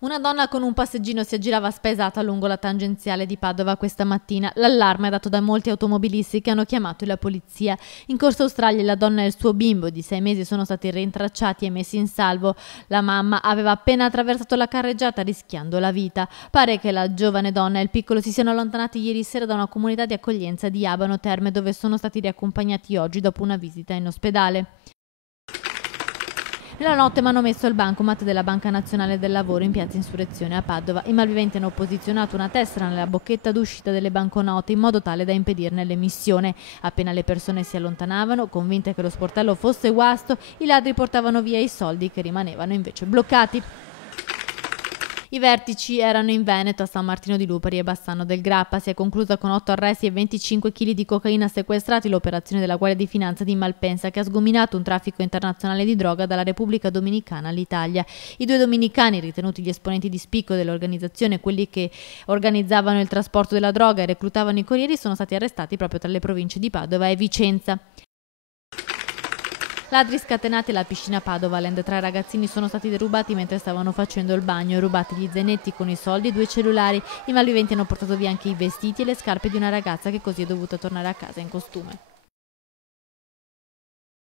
Una donna con un passeggino si aggirava spesata lungo la tangenziale di Padova questa mattina. L'allarme è dato da molti automobilisti che hanno chiamato la polizia. In Corso Australia la donna e il suo bimbo di 6 mesi sono stati rintracciati e messi in salvo. La mamma aveva appena attraversato la carreggiata rischiando la vita. Pare che la giovane donna e il piccolo si siano allontanati ieri sera da una comunità di accoglienza di Abano Terme, dove sono stati riaccompagnati oggi dopo una visita in ospedale. Nella notte manomesso il bancomat della Banca Nazionale del Lavoro in piazza Insurrezione a Padova. I malviventi hanno posizionato una tessera nella bocchetta d'uscita delle banconote in modo tale da impedirne l'emissione. Appena le persone si allontanavano, convinte che lo sportello fosse guasto, i ladri portavano via i soldi che rimanevano invece bloccati. I vertici erano in Veneto, a San Martino di Lupari e Bassano del Grappa. Si è conclusa con 8 arresti e 25 kg di cocaina sequestrati l'operazione della Guardia di Finanza di Malpensa, che ha sgominato un traffico internazionale di droga dalla Repubblica Dominicana all'Italia. I 2 dominicani, ritenuti gli esponenti di spicco dell'organizzazione, quelli che organizzavano il trasporto della droga e reclutavano i corrieri, sono stati arrestati proprio tra le province di Padova e Vicenza. Ladri scatenati alla piscina Padovaland. 3 ragazzini sono stati derubati mentre stavano facendo il bagno. Rubati gli zainetti con i soldi e 2 cellulari. I malviventi hanno portato via anche i vestiti e le scarpe di una ragazza che così è dovuta tornare a casa in costume.